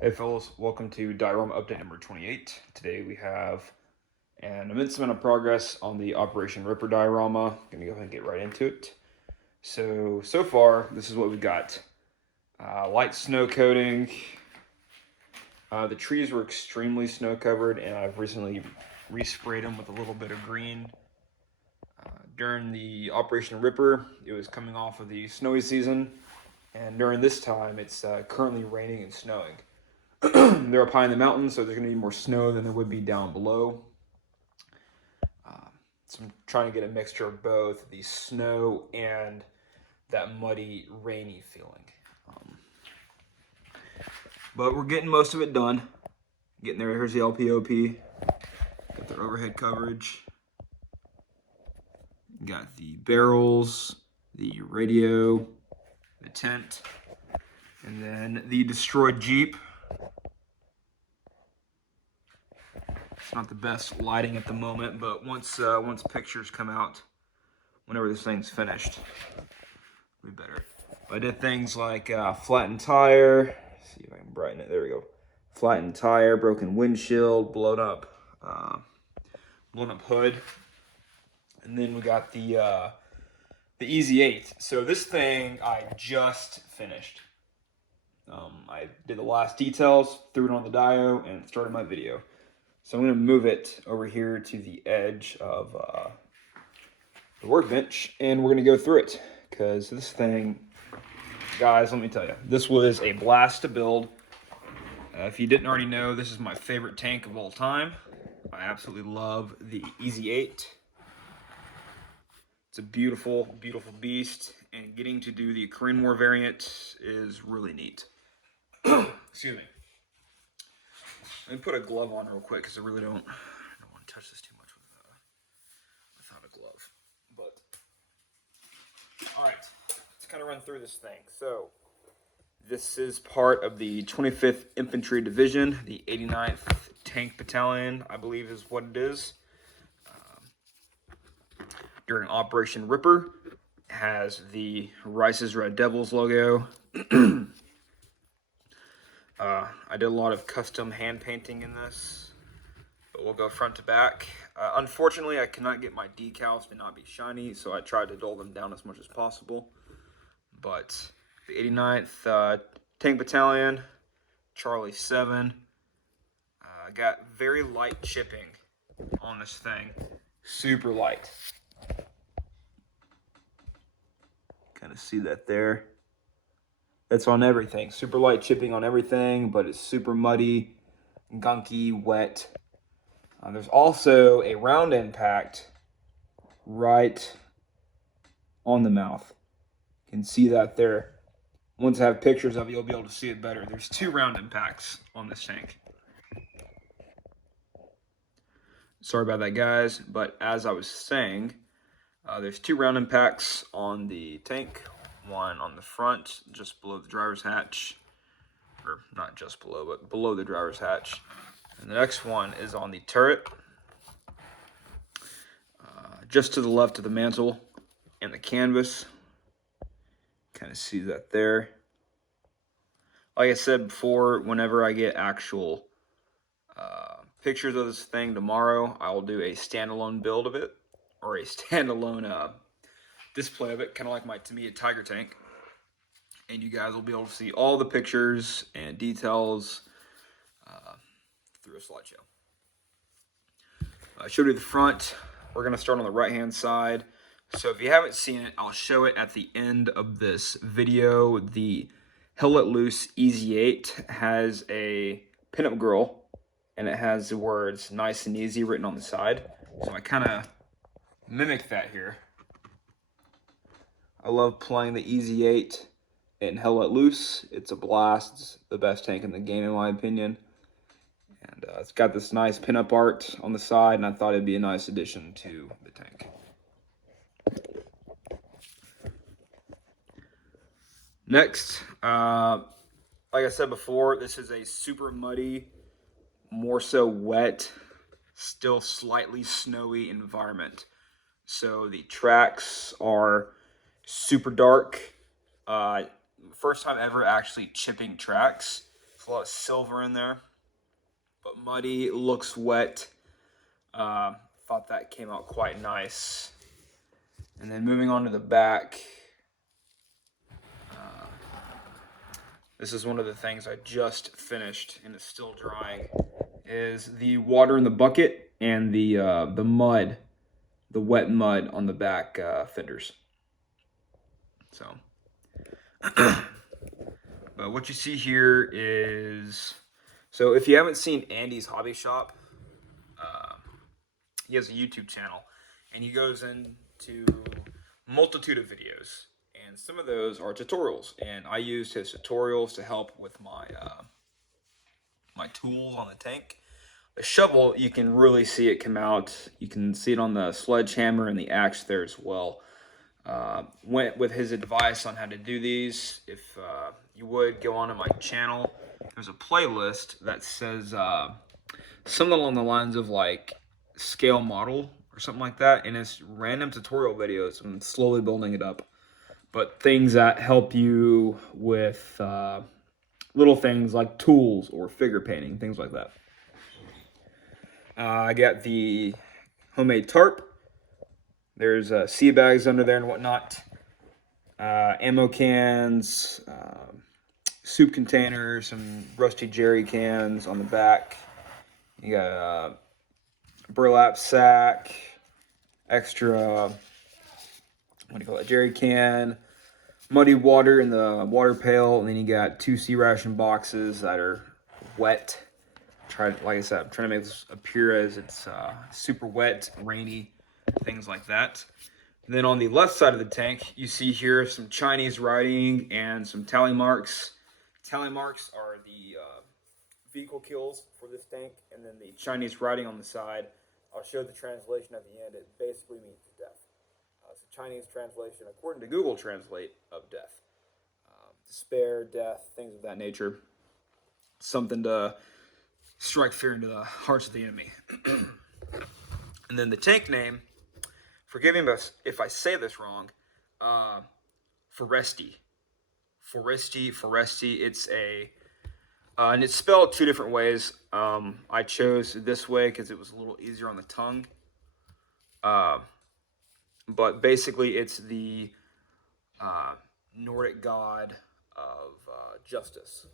Hey fellas, welcome to diorama update number 28. Today we have an immense amount of progress on the Operation Ripper diorama. Gonna go ahead and get right into it. So far, this is what we've got. Light snow coating. The trees were extremely snow covered, and I've recently resprayed them with a little bit of green. During the Operation Ripper, it was coming off of the snowy season, and during this time, it's currently raining and snowing. They're up high in the mountains, so there's going to be more snow than there would be down below. So I'm trying to get a mixture of both the snow and that muddy, rainy feeling. But we're getting most of it done. Getting there. Here's the LPOP. Got their overhead coverage. Got the barrels, the radio, the tent, and then the destroyed Jeep. It's not the best lighting at the moment, but once pictures come out, whenever this thing's finished, it'll be better. I did things like flattened tire. Let's see if I can brighten it. There we go. Flattened tire, broken windshield, blown up hood, and then we got the Easy8. So this thing I just finished. I did the last details, threw it on the dio, and started my video. So I'm going to move it over here to the edge of the workbench, and we're going to go through it. Because this thing, guys, let me tell you, this was a blast to build. If you didn't already know, this is my favorite tank of all time. I absolutely love the Easy8. It's a beautiful, beautiful beast, and getting to do the Korean War variant is really neat. Excuse me. Let me put a glove on real quick because I really don't want to touch this too much without a glove. But all right, let's kind of run through this thing. So this is part of the 25th Infantry Division, the 89th Tank Battalion, I believe is what it is. During Operation Ripper, it has the Rice's Red Devils logo. I did a lot of custom hand painting in this, but we'll go front to back. Unfortunately, I cannot get my decals to not be shiny, so I tried to dull them down as much as possible. But the 89th Tank Battalion, Charlie 7, got very light chipping on this thing. Super light. Kind of see that there. That's on everything. Super light chipping on everything, but it's super muddy, gunky, wet. There's also a round impact right on the mouth. You can see that there. Once I have pictures of it, you'll be able to see it better. There's 2 round impacts on this tank. Sorry about that, guys, but as I was saying, there's 2 round impacts on the tank. One on the front, just below the driver's hatch, or not just below, but below the driver's hatch. And the next one is on the turret, just to the left of the mantle and the canvas. Kind of see that there. Like I said before, whenever I get actual pictures of this thing tomorrow, I will do a standalone build of it, or a standalone display of it, kind of like my Tamiya Tiger tank. And you guys will be able to see all the pictures and details through a slideshow. I showed you the front. We're going to start on the right-hand side. So if you haven't seen it, I'll show it at the end of this video. The Hell Let Loose Easy8 has a pinup girl, and it has the words nice and easy written on the side. So I kind of mimicked that here. I love playing the Easy8 in Hell Let Loose. It's a blast. It's the best tank in the game, in my opinion. And it's got this nice pinup art on the side, and I thought it'd be a nice addition to the tank. Next, like I said before, this is a super muddy, more so wet, still slightly snowy environment. So the tracks are super dark. First time ever actually chipping tracks. There's a lot of silver in there, but muddy, looks wet. Thought that came out quite nice. And then moving on to the back, this is one of the things I just finished and it's still drying, is the water in the bucket and the mud, the wet mud on the back fenders. So, but what you see here is, so if you haven't seen Andy's Hobby Shop, he has a YouTube channel, and he goes into multitude of videos, and some of those are tutorials, and I used his tutorials to help with my my tools on the tank. The shovel, you can really see it come out. You can see it on the sledgehammer and the axe there as well. Went with his advice on how to do these. If you would go onto my channel, there's a playlist that says something along the lines of like scale model or something like that, and it's random tutorial videos. I'm slowly building it up, but things that help you with little things like tools or figure painting, things like that. I got the homemade tarp. There's sea bags under there and whatnot. Ammo cans, soup containers, some rusty jerry cans on the back. You got a burlap sack, extra, what do you call it, jerry can, muddy water in the water pail, and then you got 2 sea ration boxes that are wet. Like I said, I'm trying to make this appear as it's super wet, rainy, things like that. And then on the left side of the tank, you see here some Chinese writing and some tally marks. Tally marks are the vehicle kills for this tank, and then the Chinese writing on the side, I'll show the translation at the end. It basically means death. It's a Chinese translation, according to Google Translate, of death. Despair, death, things of that nature. Something to strike fear into the hearts of the enemy. And then the tank name, forgive me if I say this wrong, Foresti. It's a, and it's spelled 2 different ways. I chose this way because it was a little easier on the tongue. But basically it's the Nordic god of justice.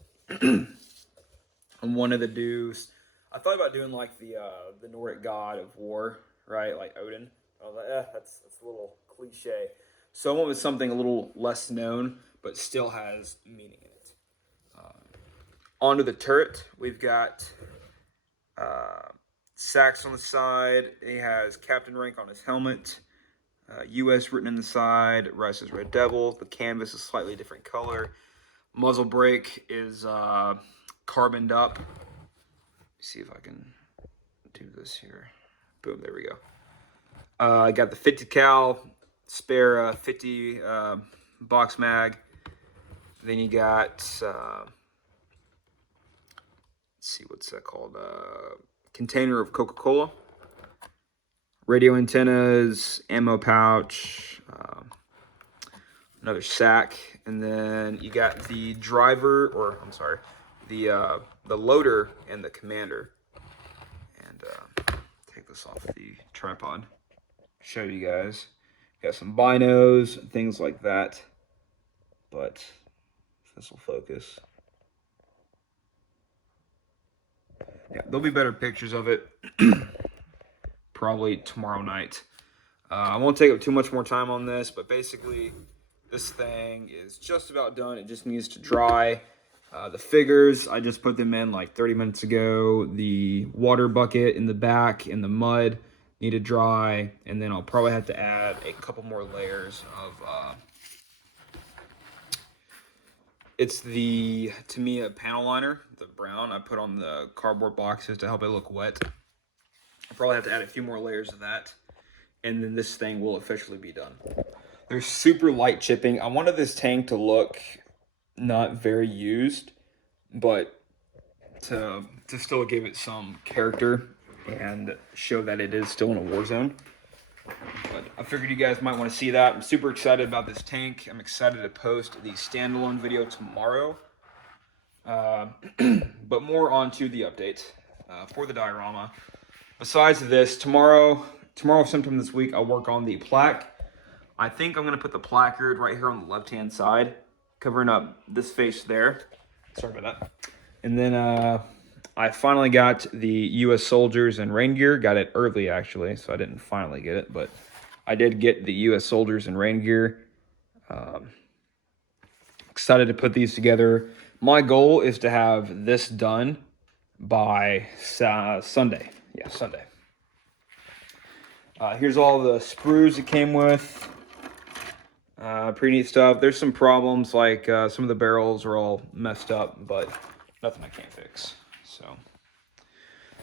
And one of the dudes, I thought about doing like the Nordic god of war, right? Like Odin. I was like, that's a little cliche. So I went with something a little less known, but still has meaning in it. Onto the turret, we've got Sax on the side. He has captain rank on his helmet. U.S. written in the side. Right says Red Devil. The canvas is slightly different color. Muzzle brake is carboned up. Let's see if I can do this here. Boom, there we go. I got the 50 cal, spare 50 box mag. Then you got, let's see, what's that called? Container of Coca-Cola. Radio antennas, ammo pouch, another sack, and then you got the driver, or I'm sorry, the loader and the commander. And take this off the tripod. Show you guys. Got some binos, things like that. But if this will focus. Yeah, there'll be better pictures of it probably tomorrow night. I won't take up too much more time on this, but basically this thing is just about done. It just needs to dry. The figures, I just put them in like 30 minutes ago. The water bucket in the back and the mud need to dry, and then I'll probably have to add a couple more layers of it's the Tamiya panel liner, the brown I put on the cardboard boxes to help it look wet. I'll probably have to add a few more layers of that, and then this thing will officially be done. There's super light chipping. I wanted this tank to look not very used, but to still give it some character and show that it is still in a war zone. But I figured you guys might want to see that. I'm super excited about this tank. I'm excited to post the standalone video tomorrow. But more onto the update for the diorama. Besides this, tomorrow sometime this week, I'll work on the plaque. I think I'm going to put the placard right here on the left-hand side, covering up this face there. Sorry about that. And then I finally got the U.S. soldiers and rain gear. Got it early, actually, so I didn't finally get it, but I did get the U.S. soldiers and rain gear. Excited to put these together. My goal is to have this done by Sunday. Yeah, Sunday. Here's all the sprues it came with. Pretty neat stuff. There's some problems, like some of the barrels are all messed up, but nothing I can't fix. So,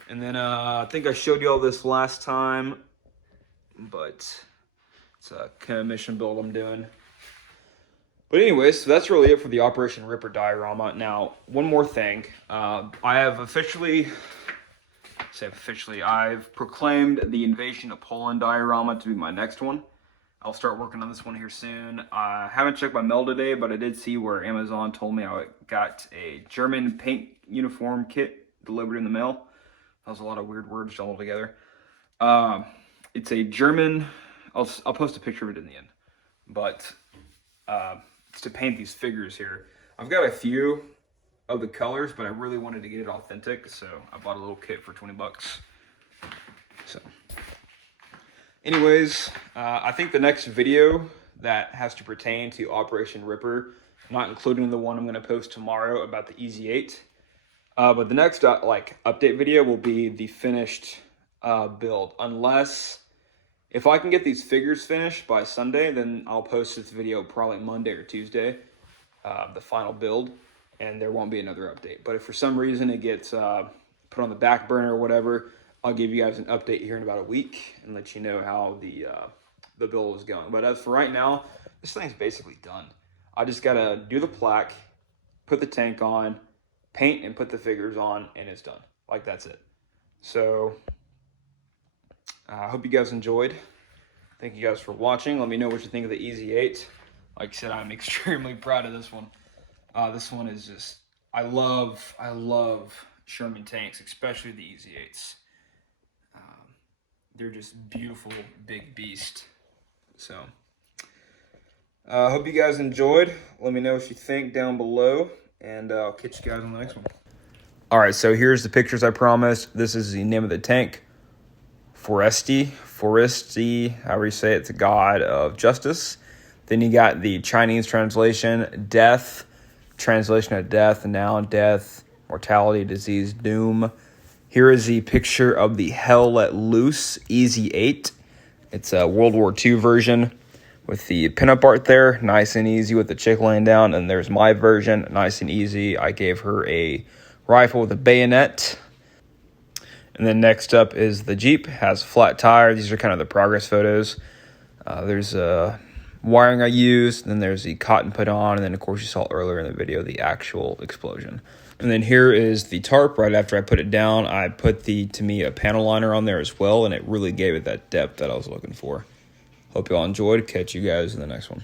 and then I think I showed you all this last time, but it's a commission build I'm doing. But anyways, so that's really it for the Operation Ripper diorama. Now, one more thing. I have I've proclaimed the Invasion of Poland diorama to be my next one. I'll start working on this one here soon. I haven't checked my mail today, but I did see where Amazon told me I got a German paint uniform kit delivered in the mail. That was a lot of weird words jumbled together. It's a German, I'll post a picture of it in the end, but it's to paint these figures here. I've got a few of the colors, but I really wanted to get it authentic, so I bought a little kit for 20 bucks. So anyways, I think the next video that has to pertain to Operation Ripper, not including the one I'm going to post tomorrow about the Easy8, but the next update video will be the finished build. Unless, if I can get these figures finished by Sunday, then I'll post this video probably Monday or Tuesday, the final build, and there won't be another update. But if for some reason it gets put on the back burner or whatever, I'll give you guys an update here in about a week and let you know how the build is going. But as for right now, this thing's basically done. I just gotta do the plaque, put the tank on, paint and put the figures on, and it's done. Like, that's it. So I hope you guys enjoyed. Thank you guys for watching. Let me know what you think of the Easy8. Like I said, I'm extremely proud of this one. This one is just, I love Sherman tanks, especially the Easy8s. They're just beautiful, big beast. So, I hope you guys enjoyed. Let me know what you think down below, and I'll catch you guys on the next one. All right, so here's the pictures I promised. This is the name of the tank. Foresti, however you say it, it's a god of justice. Then you got the Chinese translation, death, translation of death, noun, death, mortality, disease, doom. Here is the picture of the Hell Let Loose Easy8. It's a World War II version with the pinup art there, nice and easy with the chick laying down. And there's my version, nice and easy. I gave her a rifle with a bayonet. And then next up is the Jeep, has a flat tire. These are kind of the progress photos. There's wiring I used, and then there's the cotton put on, and then of course you saw earlier in the video the actual explosion. And then here is the tarp. Right after I put it down, I put a panel liner on there as well, and it really gave it that depth that I was looking for. Hope you all enjoyed. Catch you guys in the next one.